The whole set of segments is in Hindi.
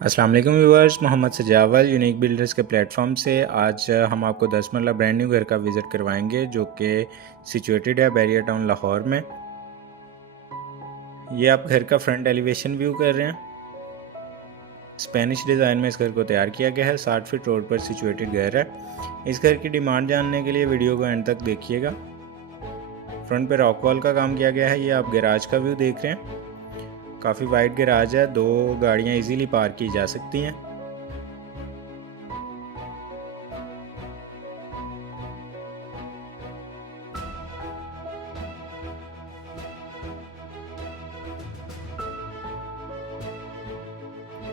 अस्सलाम वालेकुम व्यूअर्स, मोहम्मद सजावल यूनिक बिल्डर्स के प्लेटफॉर्म से आज हम आपको 10 मरला ब्रांड न्यू घर का विज़िट करवाएंगे जो कि सिचुएटेड है बैरियर टाउन लाहौर में। ये आप घर का फ्रंट एलिवेशन व्यू कर रहे हैं। स्पेनिश डिज़ाइन में इस घर को तैयार किया गया है। 60 फीट रोड पर सिचुएटेड घर है। इस घर की डिमांड जानने के लिए वीडियो को एंड तक देखिएगा। फ्रंट पे रॉक वॉल का काम किया गया है। ये आप गैराज का व्यू देख रहे हैं। काफ़ी वाइड गैराज है, 2 गाड़ियाँ इजीली पार्क की जा सकती हैं।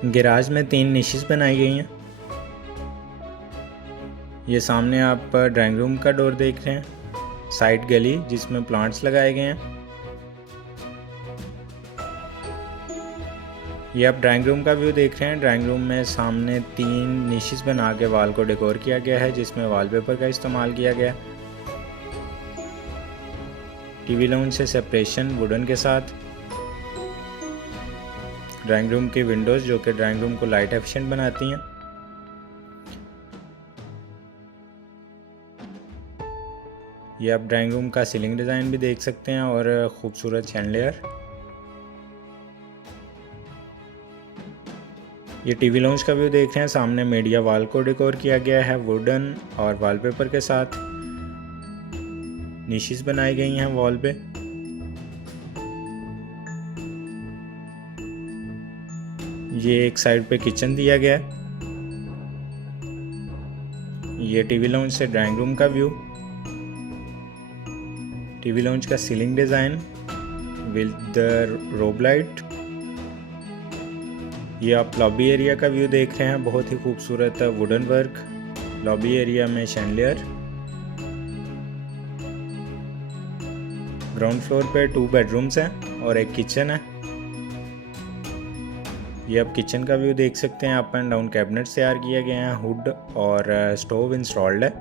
गैराज में 3 निशेस बनाई गई हैं। ये सामने आप ड्राइंग रूम का डोर देख रहे हैं। साइड गली जिसमें प्लांट्स लगाए गए हैं। ये आप ड्राइंग रूम का व्यू देख रहे हैं। ड्राइंग रूम में सामने 3 निशेस बना के वॉल को डेकोर किया गया है जिसमें वॉलपेपर का इस्तेमाल किया गया है। टीवी लाउंज से सेपरेशन वुडन के साथ। ड्राइंग रूम की विंडोज़ जो कि ड्राइंग रूम को लाइट एफिशिएंट बनाती हैं। ये आप ड्राइंग रूम का सीलिंग डिज़ाइन भी देख सकते हैं और खूबसूरत शैंडलियर। ये टीवी लाउंज का व्यू देख रहे हैं। सामने मीडिया वॉल को डेकोर किया गया है वुडन और वॉलपेपर के साथ। निशेस बनाई गई हैं वॉल पे। ये एक साइड पे किचन दिया गया है। ये टीवी लाउंज से ड्राइंग रूम का व्यू। टीवी लाउंज का सीलिंग डिज़ाइन विद द रोब लाइट। ये आप लॉबी एरिया का व्यू देख रहे हैं। बहुत ही खूबसूरत वुडन वर्क। लॉबी एरिया में शैंडलियर। ग्राउंड फ्लोर पे 2 बेडरूम्स हैं और एक किचन है। ये आप किचन का व्यू देख सकते हैं। अप एंड डाउन कैबिनेट तैयार किए गए हैं। हुड और स्टोव इंस्टॉल्ड है।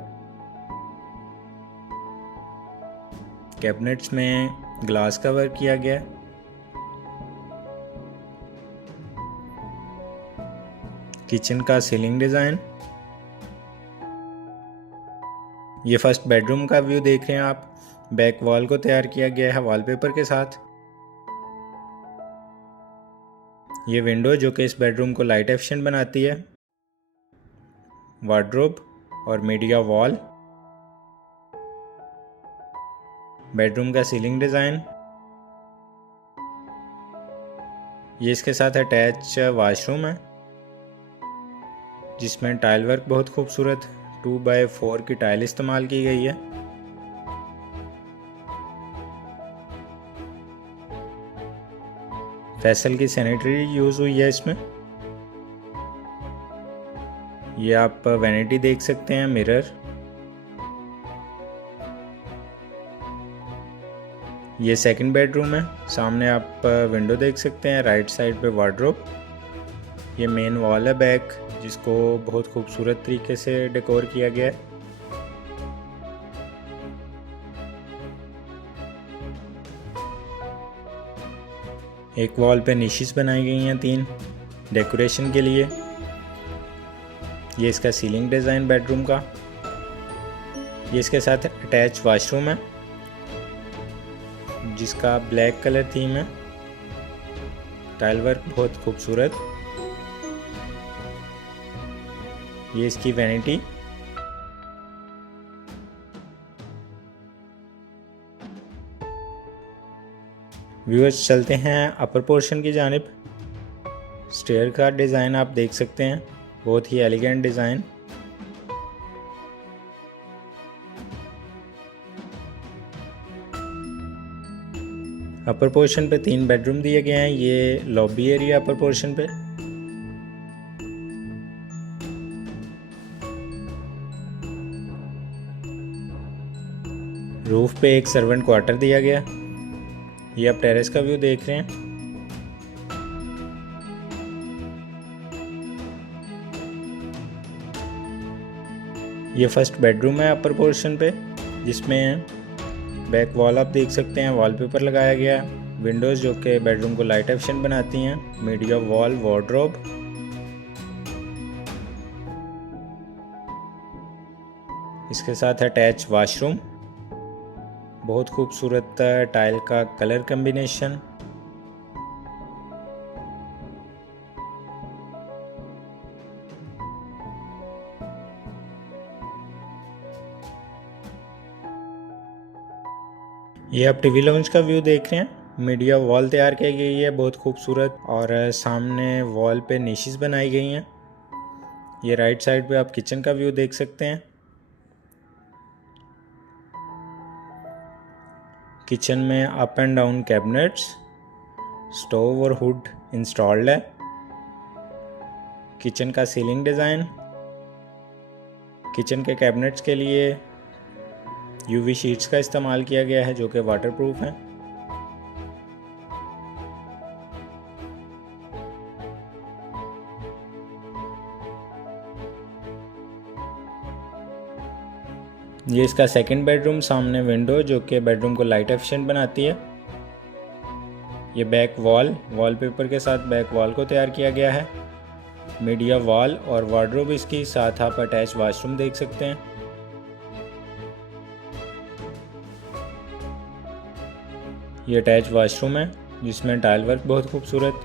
कैबिनेट्स में ग्लास का वर्क किया गया है। किचन का सीलिंग डिज़ाइन। ये फर्स्ट बेडरूम का व्यू देख रहे हैं आप। बैक वॉल को तैयार किया गया है वॉलपेपर के साथ। ये विंडो जो कि इस बेडरूम को लाइट एफिशिएंट बनाती है। वार्डरोब और मीडिया वॉल। बेडरूम का सीलिंग डिज़ाइन। ये इसके साथ अटैच वॉशरूम है जिसमें टाइल वर्क बहुत खूबसूरत 2x4 की टाइल इस्तेमाल की गई है। फैसल की सैनिटरी यूज़ हुई है इसमें। ये आप वैनिटी देख सकते हैं, मिरर। ये सेकंड बेडरूम है। सामने आप विंडो देख सकते हैं। राइट साइड पे वार्डरोब। ये मेन वॉल है बैक जिसको बहुत खूबसूरत तरीके से डेकोर किया गया है। एक वॉल पे निशेस बनाई गई हैं 3 डेकोरेशन के लिए। ये इसका सीलिंग डिज़ाइन बेडरूम का। ये इसके साथ अटैच वॉशरूम है जिसका ब्लैक कलर थीम है। टाइल वर्क बहुत खूबसूरत। ये इसकी वैनिटी। व्यूअर्स चलते हैं अपर पोर्शन की जानिब। स्टेयर का डिज़ाइन आप देख सकते हैं, बहुत ही एलिगेंट डिज़ाइन। अपर पोर्शन पे 3 बेडरूम दिए गए हैं। ये लॉबी एरिया अपर पोर्शन पे। रूफ पे एक सर्वेंट क्वार्टर दिया गया। ये आप टेरेस का व्यू देख रहे हैं। ये फर्स्ट बेडरूम है अपर पोर्शन पे जिसमें बैक वॉल आप देख सकते हैं, वॉलपेपर लगाया गया है। विंडोज़ जो कि बेडरूम को लाइट एफिशिएंट बनाती हैं। Media wall wardrobe. इसके साथ अटैच वॉशरूम, बहुत खूबसूरत टाइल का कलर कम्बिनेशन। ये आप टीवी लाउंज का व्यू देख रहे हैं। मीडिया वॉल तैयार की गई है बहुत खूबसूरत, और सामने वॉल पे निशेस बनाई गई हैं। ये राइट साइड पे आप किचन का व्यू देख सकते हैं। किचन में up and down cabinets, stove और हुड इंस्टॉल्ड है। किचन का सीलिंग डिज़ाइन, किचन के कैबिनेट्स के लिए यूवी शीट्स का इस्तेमाल किया गया है जो कि वाटरप्रूफ हैं। ये इसका सेकंड बेडरूम, सामने विंडो जो कि बेडरूम को लाइट एफिशिएंट बनाती है। ये बैक वॉलपेपर के साथ बैक वॉल को तैयार किया गया है। मीडिया वॉल और वार्डरोब इसकी, साथ आप अटैच वॉशरूम देख सकते हैं। ये अटैच वॉशरूम है जिसमें टाइल वर्क बहुत खूबसूरत।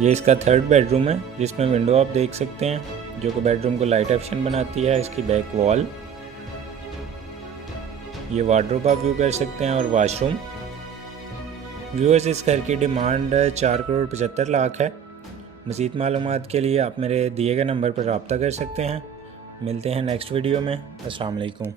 ये इसका थर्ड बेडरूम है जिसमें विंडो आप देख सकते हैं जो कि बेडरूम को लाइट एफिशिएंट बनाती है। इसकी बैक वॉल, ये वार्डरोब आप व्यू कर सकते हैं, और वॉशरूम। व्यूअर्स, इस घर की डिमांड 4,75,00,000 है। मज़ीद मालूमात के लिए आप मेरे दिए गए नंबर पर रब्ता कर सकते हैं। मिलते हैं नेक्स्ट वीडियो में। अस्सलाम वालेकुम।